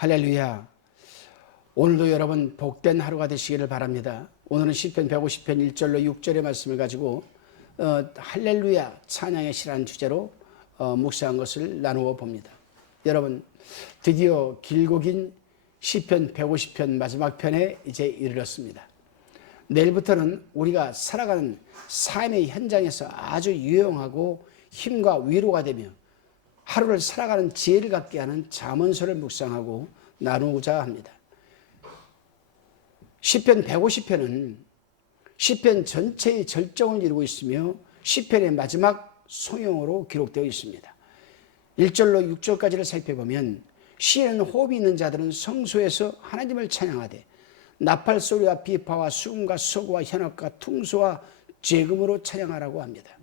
할렐루야. 오늘도 여러분 복된 하루가 되시기를 바랍니다. 오늘은 시편 150편 1절로 6절의 말씀을 가지고 할렐루야 찬양의 시라는 주제로 묵상한 것을 나누어 봅니다. 여러분 드디어 길고 긴 시편 150편 마지막 편에 이제 이르렀습니다. 내일부터는 우리가 살아가는 삶의 현장에서 아주 유용하고 힘과 위로가 되며 하루를 살아가는 지혜를 갖게 하는 잠언서를 묵상하고 나누고자 합니다. 시편 150편은 시편 전체의 절정을 이루고 있으며 시편의 마지막 송영으로 기록되어 있습니다. 1절로 6절까지를 살펴보면 시에는 호흡이 있는 자들은 성소에서 하나님을 찬양하되 나팔 소리와 비파와 수금과 소고와 현악과 퉁소와 재금으로 찬양하라고 합니다.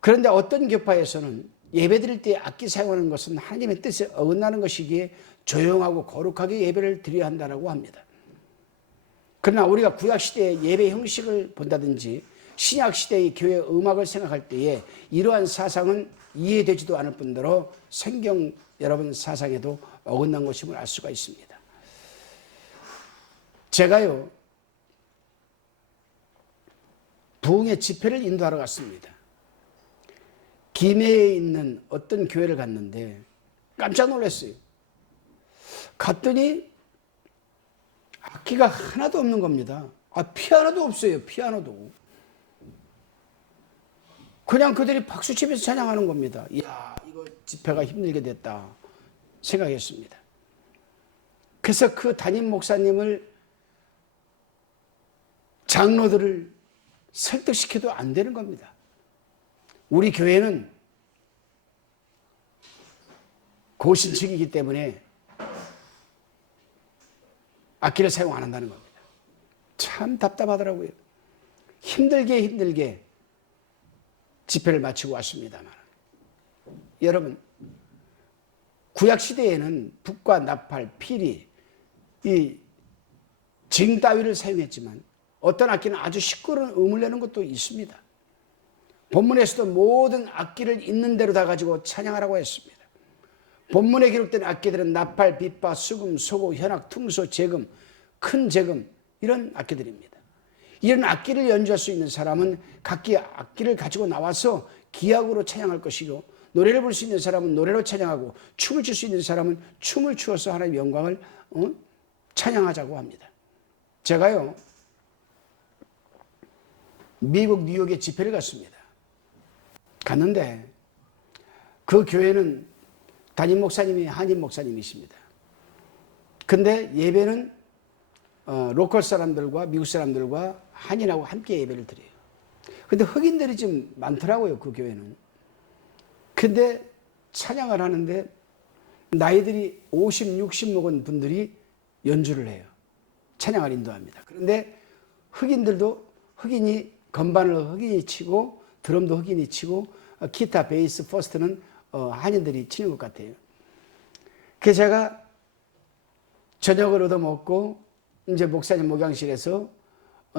그런데 어떤 교파에서는 예배드릴 때 악기 사용하는 것은 하나님의 뜻에 어긋나는 것이기에 조용하고 거룩하게 예배를 드려야 한다고 합니다. 그러나 우리가 구약시대의 예배 형식을 본다든지 신약시대의 교회 음악을 생각할 때에 이러한 사상은 이해되지도 않을 뿐더러 성경 여러분 사상에도 어긋난 것임을 알 수가 있습니다. 제가요 부흥의 집회를 인도하러 갔습니다. 김해에 있는 어떤 교회를 갔는데 깜짝 놀랐어요. 갔더니 악기가 하나도 없는 겁니다. 피아노도 없어요. 피아노도. 그냥 그들이 박수치면서 찬양하는 겁니다. 이야, 이거 집회가 힘들게 됐다 생각했습니다. 그래서 그 담임 목사님을 장로들을 설득시켜도 안 되는 겁니다. 우리 교회는 고신축이기 때문에 악기를 사용 안 한다는 겁니다. 참 답답하더라고요. 힘들게 집회를 마치고 왔습니다만 여러분 구약시대에는 북과 나팔, 피리, 이 징 따위를 사용했지만 어떤 악기는 아주 시끄러운 음을 내는 것도 있습니다. 본문에서도 모든 악기를 있는 대로 다 가지고 찬양하라고 했습니다. 본문에 기록된 악기들은 나팔, 비파, 수금, 소고, 현악, 퉁소, 재금, 큰 재금 이런 악기들입니다. 이런 악기를 연주할 수 있는 사람은 각기 악기를 가지고 나와서 기악으로 찬양할 것이고 노래를 부를 수 있는 사람은 노래로 찬양하고 춤을 출 수 있는 사람은 춤을 추어서 하나님의 영광을 찬양하자고 합니다. 제가요 미국 뉴욕에 집회를 갔습니다. 갔는데 그 교회는 담임 목사님이 한인 목사님이십니다. 근데 예배는 로컬 사람들과 미국 사람들과 한인하고 함께 예배를 드려요. 근데 흑인들이 좀 많더라고요, 그 교회는. 근데 찬양을 하는데 나이들이 50, 60 먹은 분들이 연주를 해요. 찬양을 인도합니다. 그런데 흑인들도 흑인이 건반을 흑인이 치고 드럼도 흑인이 치고 기타, 베이스, 퍼스트는 한인들이 치는 것 같아요. 그래서 제가 저녁을 얻어먹고 이제 목사님 목양실에서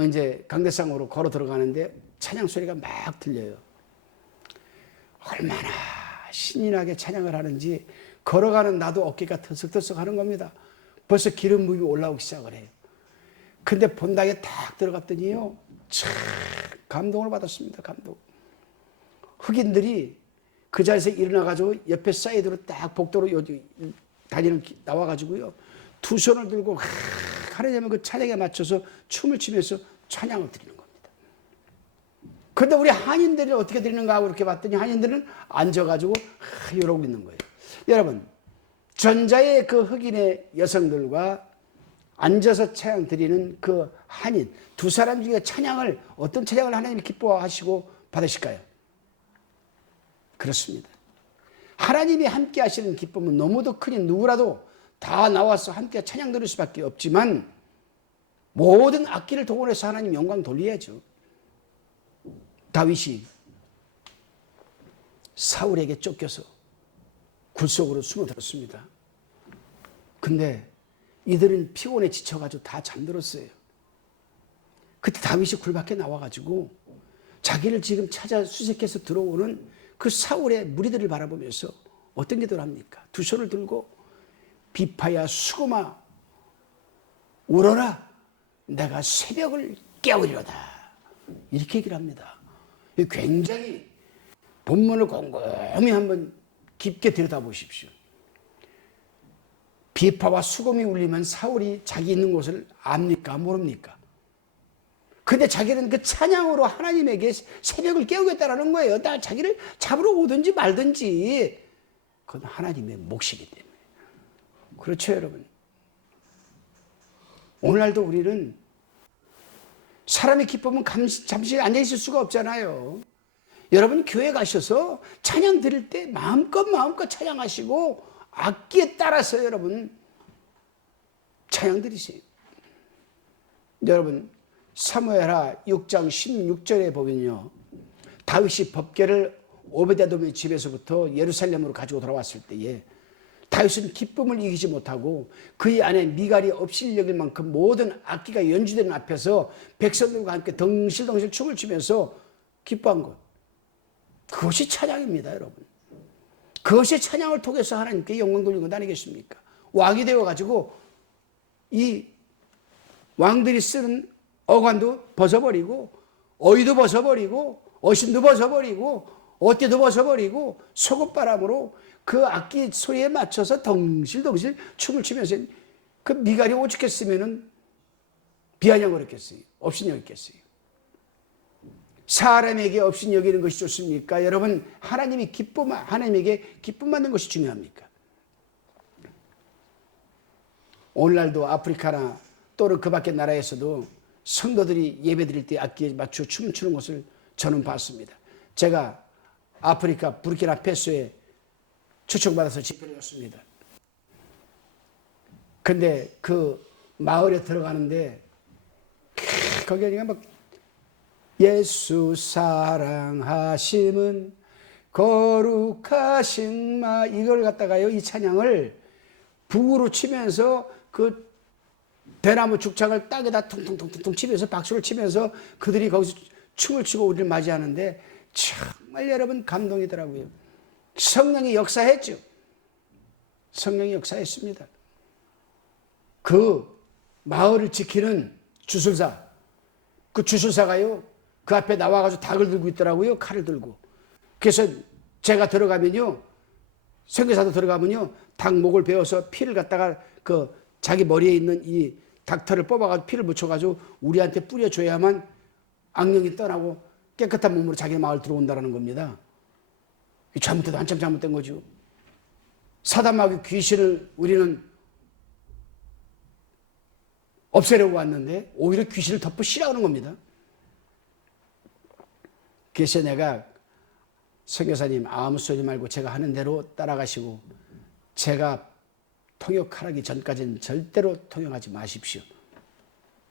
이제 강대상으로 걸어 들어가는데 찬양 소리가 막 들려요. 얼마나 신이 나게 찬양을 하는지 걸어가는 나도 어깨가 터석터석 하는 겁니다. 벌써 기름 부음이 올라오기 시작을 해요. 근데 본당에 딱 들어갔더니요 참 감동을 받았습니다. 감동. 흑인들이 그 자리에서 일어나가지고 옆에 사이드로 딱 복도로 다니는 나와가지고요 두 손을 들고 하나님의 그 찬양에 맞춰서 춤을 추면서 찬양을 드리는 겁니다. 그런데 우리 한인들이 어떻게 드리는가 하고 이렇게 봤더니 한인들은 앉아가지고 이러고 있는 거예요. 여러분 전자의 그 흑인의 여성들과 앉아서 찬양 드리는 그 한인 두 사람 중에 찬양을 어떤 찬양을 하나님이 기뻐하시고 받으실까요? 그렇습니다. 하나님이 함께 하시는 기쁨은 너무도 크니 누구라도 다 나와서 함께 찬양 드릴 수밖에 없지만 모든 악기를 동원해서 하나님 영광 돌려야죠. 다윗이 사울에게 쫓겨서 굴 속으로 숨어들었습니다. 근데 이들은 피곤에 지쳐가지고 다 잠들었어요. 그때 다윗이 굴 밖에 나와가지고 자기를 지금 찾아 수색해서 들어오는 그 사울의 무리들을 바라보면서 어떤 기도를 합니까? 두 손을 들고 비파야 수금아 울어라 내가 새벽을 깨우리로다. 이렇게 얘기를 합니다. 굉장히 본문을 곰곰이 한번 깊게 들여다보십시오. 비파와 수금이 울리면 사울이 자기 있는 곳을 압니까? 모릅니까? 근데 자기는 그 찬양으로 하나님에게 새벽을 깨우겠다라는 거예요. 자기를 잡으러 오든지 말든지 그건 하나님의 몫이기 때문에. 그렇죠, 여러분. 오늘날도 우리는 사람이 기쁘면 잠시 앉아있을 수가 없잖아요. 여러분 교회 가셔서 찬양 드릴 때 마음껏 찬양하시고 악기에 따라서 여러분 찬양 드리세요. 여러분 사무엘하 6장 16절에 보면요. 다윗이 법궤를 오베데돔의 집에서부터 예루살렘으로 가지고 돌아왔을 때에 다윗은 기쁨을 이기지 못하고 그의 아내 미갈이 없이 여길 만큼 모든 악기가 연주되는 앞에서 백성들과 함께 덩실덩실 춤을 추면서 기뻐한 것. 그것이 찬양입니다, 여러분. 그것이 찬양을 통해서 하나님께 영광 돌리는 것 아니겠습니까? 왕이 되어가지고 이 왕들이 쓰는 어관도 벗어버리고 어이도 벗어버리고 어신도 벗어버리고 어깨도 벗어버리고 소금바람으로 그 악기 소리에 맞춰서 덩실덩실 춤을 추면서 그 미갈이 오죽했으면 비아냥거렸겠어요? 업신여겼겠어요? 사람에게 업신여기는 것이 좋습니까? 여러분 하나님에게 기쁨 받는 것이 중요합니까? 오늘날도 아프리카나 또는 그 밖의 나라에서도 성도들이 예배드릴 때 악기에 맞춰 춤을 추는 것을 저는 봤습니다. 제가 아프리카 부르키나파소에 초청받아서 집회를 갔습니다. 근데 그 마을에 들어가는데 거기가 막 예수 사랑하심은 거룩하신 마 이걸 갖다가요 이 찬양을 북으로 치면서 그 대나무 죽창을 땅에다 퉁퉁퉁퉁 치면서 박수를 치면서 그들이 거기서 춤을 추고 우리를 맞이하는데 정말 여러분 감동이더라고요. 성령이 역사했죠. 성령이 역사했습니다. 그 마을을 지키는 주술사, 그 주술사가요 그 앞에 나와가지고 닭을 들고 있더라고요. 칼을 들고. 그래서 제가 들어가면요 선교사도 들어가면요 닭 목을 베어서 피를 갖다가 그 자기 머리에 있는 이 닭털을 뽑아가지고 피를 묻혀가지고 우리한테 뿌려줘야만 악령이 떠나고 깨끗한 몸으로 자기 마을 들어온다는 겁니다. 잘못해도 한참 잘못된 거죠. 사단마귀 귀신을 우리는 없애려고 왔는데 오히려 귀신을 덮어 씌라는 겁니다. 그래서 내가 선교사님 아무 소리 말고 제가 하는 대로 따라가시고 제가 통역하기 전까지는 절대로 통역하지 마십시오.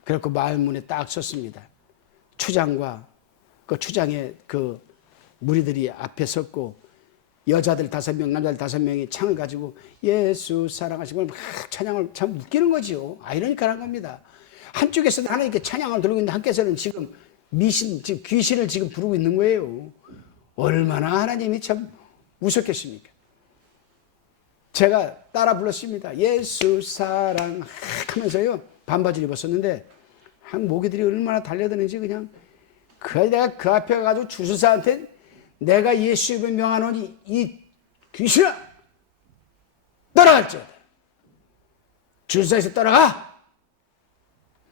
그래서 마을 문에 딱 섰습니다. 추장과 그 추장의 그 무리들이 앞에 섰고 여자들 5명, 남자들 5명이 창을 가지고 예수 사랑하시고 막 찬양을 참 웃기는 거죠. 아이러니컬한 겁니다. 한쪽에서는 하나님께 찬양을 들고 있는데 한께서는 지금 지금 귀신을 지금 부르고 있는 거예요. 얼마나 하나님이 참 우습겠습니까? 제가 따라 불렀습니다. 예수 사랑 하면서요 반바지를 입었었는데 한 모기들이 얼마나 달려드는지 그냥 내가 그 앞에 가가지고 주술사한테 내가 예수의 명하노니 이 귀신아 떠나갈지어다. 주술사에서 떠나가.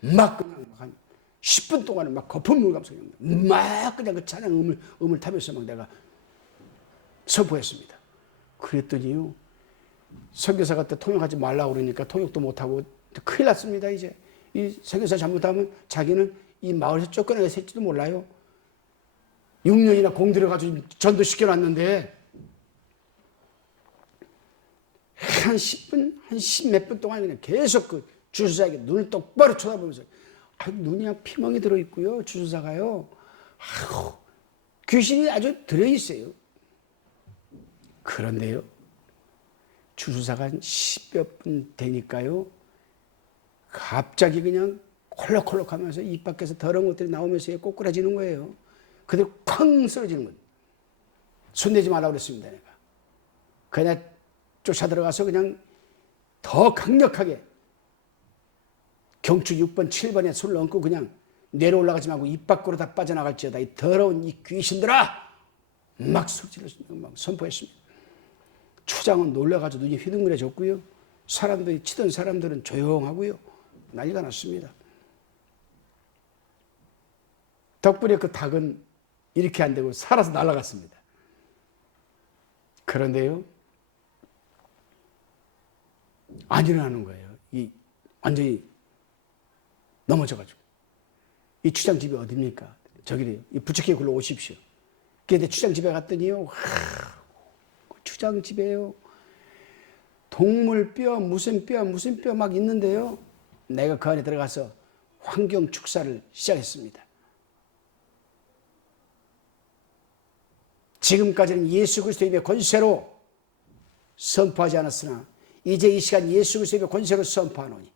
막 그냥 한 10분 동안에 막 거품물 감성이 막 그냥 그 찬양 음을 타면서 막 내가 선포했습니다. 그랬더니요 선교사가 때 통역하지 말라고 그러니까 통역도 못하고 큰일 났습니다. 이제 이 선교사 잘못하면 자기는 이 마을에서 쫓겨나게 될지도 몰라요. 6년이나 공들여가지고 전도 시켜놨는데 한 10분, 한 10몇 분 동안 그냥 계속 그 주술사에게 눈을 똑바로 쳐다보면서 눈이 그냥 피멍이 들어있고요. 주술사가요. 귀신이 아주 들어있어요. 그런데요. 주술사가 한 10몇 분 되니까요. 갑자기 그냥 콜록콜록 하면서 입 밖에서 더러운 것들이 나오면서 꼬꾸라지는 거예요. 그대로 쾅 쓰러지는 거예요. 손대지 말라고 그랬습니다. 내가. 그냥 쫓아 들어가서 그냥 더 강력하게 경축 6번 7번에 손을 얹고 그냥 내려 올라가지 말고 입 밖으로 다 빠져나갈지어다. 이 더러운 이 귀신들아, 막 소리를 막 선포했습니다. 추장은 놀라가지고 눈이 휘둥그레졌고요. 사람들이 치던 사람들은 조용하고요. 난리가 났습니다. 덕분에 그 닭은 이렇게 안 되고 살아서 날아갔습니다. 그런데요, 안 일어나는 거예요. 완전히 넘어져가지고. 이 추장집이 어딥니까? 저기래요. 이 부처께 글로 오십시오. 그런데 추장집에 갔더니요, 추장집에요, 동물 뼈, 무슨 뼈 막 있는데요. 내가 그 안에 들어가서 환경 축사를 시작했습니다. 지금까지는 예수 그리스도의 입의 권세로 선포하지 않았으나 이제 이 시간 예수 그리스도의 입의 권세로 선포하노니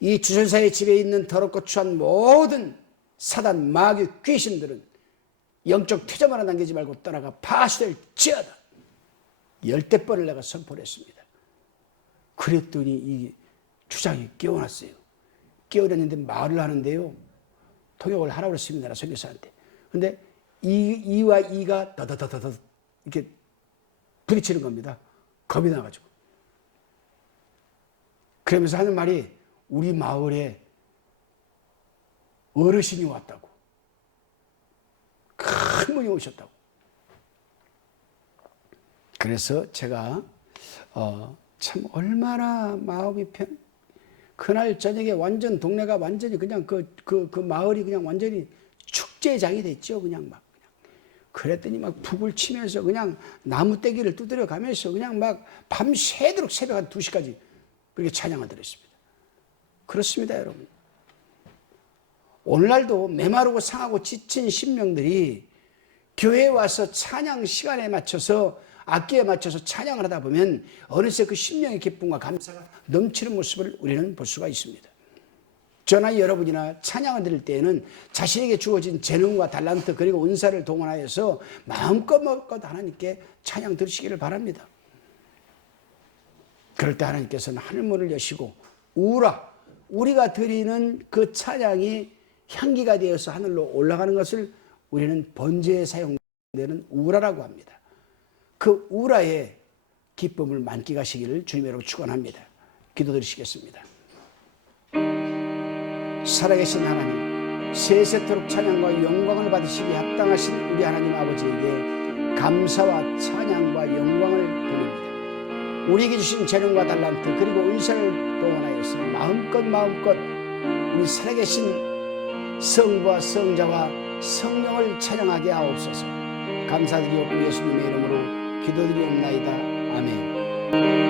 이 주선사의 집에 있는 더럽고 추한 모든 사단, 마귀, 귀신들은 영적 퇴점 하나 남기지 말고 떠나가 파수될지어다. 10대번을 내가 선포를 했습니다. 그랬더니 이 주장이 깨어났어요. 깨어났는데 말을 하는데요, 통역을 하라고 했습니다. 선교사한테. 근데 이와 이가 더더더더 이렇게 부딪히는 겁니다. 겁이 나가지고. 그러면서 하는 말이 우리 마을에 어르신이 왔다고. 큰 분이 오셨다고. 그래서 제가 참 얼마나 마음이 그날 저녁에 완전 동네가 완전히 그냥 그 마을이 그냥 완전히 축제장이 됐죠. 그냥 막. 그랬더니 막 북을 치면서 그냥 나무 떼기를 두드려 가면서 그냥 막 밤새도록 새벽 한 2시까지 그렇게 찬양을 드렸습니다. 그렇습니다, 여러분. 오늘날도 메마르고 상하고 지친 심령들이 교회에 와서 찬양 시간에 맞춰서 악기에 맞춰서 찬양을 하다 보면 어느새 그 심령의 기쁨과 감사가 넘치는 모습을 우리는 볼 수가 있습니다. 저나 여러분이나 찬양을 드릴 때에는 자신에게 주어진 재능과 달란트 그리고 은사를 동원하여서 마음껏 하나님께 찬양 드리시기를 바랍니다. 그럴 때 하나님께서는 하늘문을 여시고 우리가 드리는 그 찬양이 향기가 되어서 하늘로 올라가는 것을 우리는 번제에 사용되는 우라라고 합니다. 그 우라의 기쁨을 만끽하시기를 주님의 이름으로 축원합니다. 기도드리시겠습니다. 살아계신 하나님, 세세토록 찬양과 영광을 받으시기에 합당하신 우리 하나님 아버지에게 감사와 찬양과 영광을 돌립니다. 우리에게 주신 재능과 달란트 그리고 은사를 동원하여서 마음껏 우리 살아계신 성부와 성자와 성령을 찬양하게 하옵소서. 감사드리옵고 예수님의 이름으로 기도드리옵나이다. 아멘.